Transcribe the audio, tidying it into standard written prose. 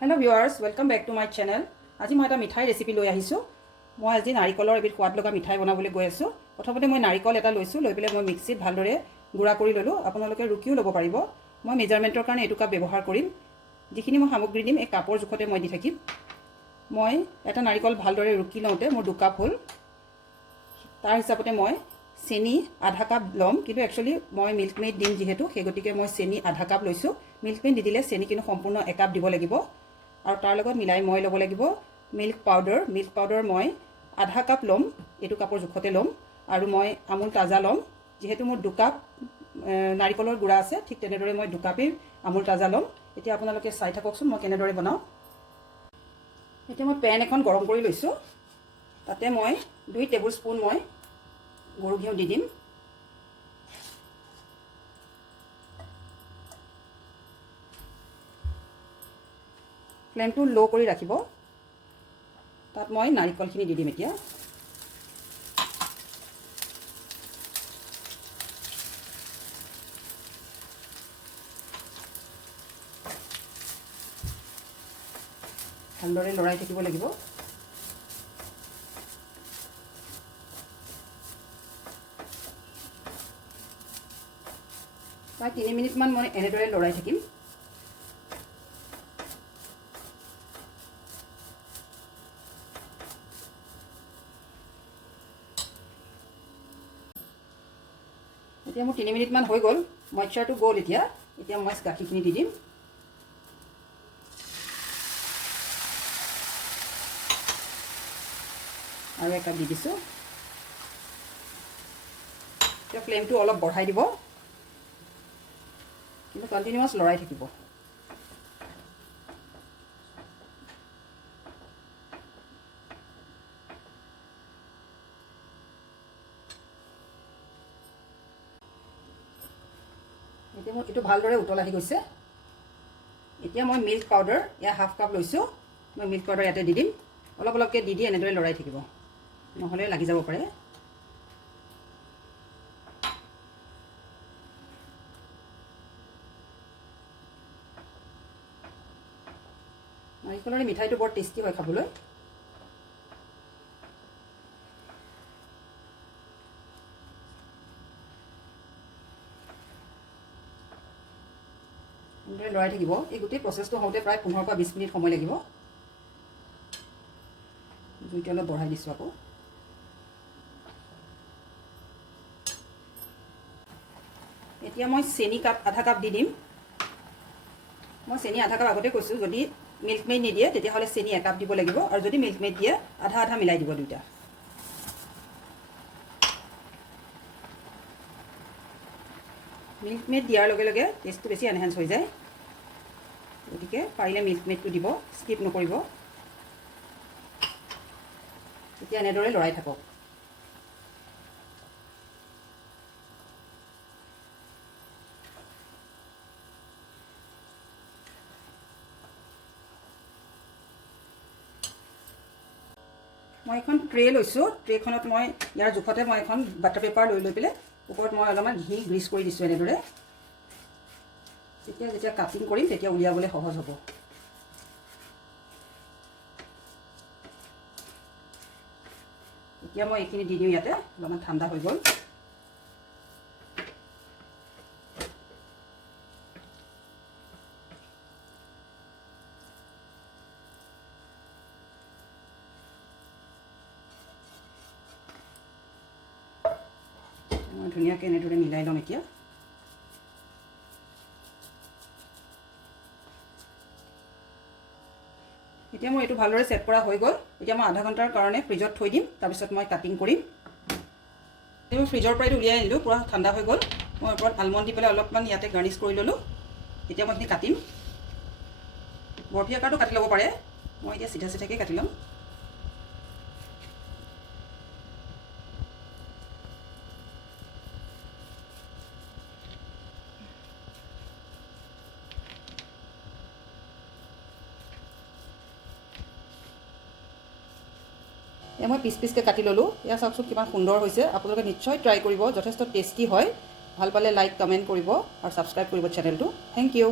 Hello viewers, welcome back to my channel. আজি মই এটা মিঠাই ৰেচিপি লৈ আহিছো। মই আজি নাৰিকলৰ এবিধ সোৱাদ লগা মিঠাই বনাবলৈ গৈ আছো। প্ৰথমতে মই নাৰিকল এটা লৈছো, লৈ পেলাই মই মিক্সিত ভালদৰে গুড়া কৰি ললো। আপোনালোকে ৰুকিও ল'ব পাৰিব। মই মেজাৰমেন্টৰ কাৰণে এটো কাপ ব্যৱহাৰ কৰিম। যিখিনি মই সামগ্ৰী দিম এই কাপৰ জোখতে মই দি থাকিম। মই এটা নাৰিকল ভালদৰে ৰুকি লওঁতে মোৰ 2 কাপ হ'ল। তাৰ হিচাপতে মই চেনি আধা কাপ লম, কিন্তু একচুয়ালি মই মিল্ক মেড দিম যেহেতু সেই গতিকে মই চেনি আধা কাপ লৈছো। মিল্ক মেড দিলে চেনি কিন্তু সম্পূৰ্ণ 1 কাপ দিব লাগিব। আৰু তাৰ লগত মিলাই মই ল'ব লাগিব মিল্ক পাউডাৰ মই আধা কাপ লম, এটো কাপৰ জোখতে লম। আৰু মই আমুল তাজা লম, যেহেতু মোৰ 2 কাপ নাৰিকলৰ গুড়া আছে, ঠিক তেনেদৰে মই 2 কাপেই আমুল তাজা লম। এতিয়া আপোনালোকে চাই থাককচোন মই কেনেদৰে বনাও। এতিয়া মই পেন এখন গৰম কৰি লৈছো, তাতে মই 2 টেবুল স্পুন মই গৰু ঘিউ দি দিম। ফ্লেমটো লো কৰি ৰাখিব। তাত মই নাৰিকলখিনি দি দিম এতিয়া। ভালদৰে লৰাই থাকিব লাগিব। প্ৰায় 3 মিনিট মান মই এনেদৰে লৰাই থাকিম। এতিয়া মোৰ 3 মিনিট মান হৈ গ'ল, মইশ্চাৰটো গ'ল। এতিয়া মই গাখীৰখিনি দি দিম। আৰু 1 কাপ দি দিছো। এতিয়া ফ্লেমটো অলপ বঢ়াই দিব, কিন্তু কন্টিনিউয়াছ লৰাই থাকিব। এতিয়া মই এটো ভালদৰে উতল আহি গৈছে। এতিয়া মই মিল্ক পাউডাৰ হাফ কাপ লৈছো। মই মিল্ক পাউডাৰ ইয়াতে দি দিম। অলপ অলপকৈ দি এনেদৰে লৰাই থাকিব, নহলে লাগি যাব পাৰে। নাৰিকলৰ মিঠাইটো বৰ টেষ্টি হয় খাবলৈ। লৰাই থাকিব। এই গোটেই প্ৰচেছটো হওঁতে প্ৰায় 15 পৰা 20 মিনিট সময় লাগিব। জুইটো অলপ বঢ়াই দিছো আকৌ। এতিয়া মই চেনি আধা কাপ দি দিম। মই চেনি আধা কাপ আগতে কৈছো, যদি মিল্ক মেড নিদিয়ে তেতিয়াহ'লে চেনি 1 কাপ দিব লাগিব, আৰু যদি মিল্ক মেড দিয়ে আধা আধা মিলাই দিব দুইটা। মিল্ক মেড দিয়াৰ লগে লগে টেষ্টটো বেছি এনহেন্স হৈ যায়, গতিকে পাৰিলে মিল্ক মেডটো দিব, স্কিপ নকৰিব। এতিয়া এনেদৰে লৰাই থাকক। মই এখন ট্ৰে লৈছো। ট্ৰেখনত মই ইয়াৰ জোখতে মই এখন বাটাৰ পেপাৰ লৈ পেলাই ওপৰত মই অলপমান ঘি গ্ৰীজ কৰি দিছো এনেদৰে। যেতিয়া কাটিং কৰিম তেতিয়া উলিয়াবলৈ সহজ হ'ব। এতিয়া মই এইখিনি দি দিওঁ ইয়াতে, অলপমান ঠাণ্ডা হৈ গ'ল। মই ধুনীয়াকৈ এনেদৰে মিলাই লম এতিয়া। এতিয়া মই এইটো ভালদৰে সেট কৰা হৈ গ'ল। এতিয়া মই আধা ঘণ্টাৰ কাৰণে ফ্ৰিজত থৈ দিম, তাৰপিছত মই কাটিং কৰিম। মই ফ্ৰিজৰ পৰা এইটো উলিয়াই আনিলোঁ, পুৰা ঠাণ্ডা হৈ গ'ল। মই ওপৰত আলমণ্ড দি পেলাই অলপমান ইয়াতে গাৰ্নিছ কৰি ল'লোঁ। এতিয়া মই এইখিনি কাটিম। বৰফি আকাৰটো কাটি ল'ব পাৰে, মই এতিয়া চিধা চিধাকৈ কাটি ল'ম। মই পিচ পিচকৈ কাটি ল'লোঁ। এয়া চাওকচোন কিমান সুন্দৰ হৈছে। আপোনালোকে নিশ্চয় ট্ৰাই কৰিব, যথেষ্ট টেষ্টি হয়। ভাল পালে লাইক কমেণ্ট কৰিব আৰু ছাবস্ক্ৰাইব কৰিব চেনেলটো। Thank U.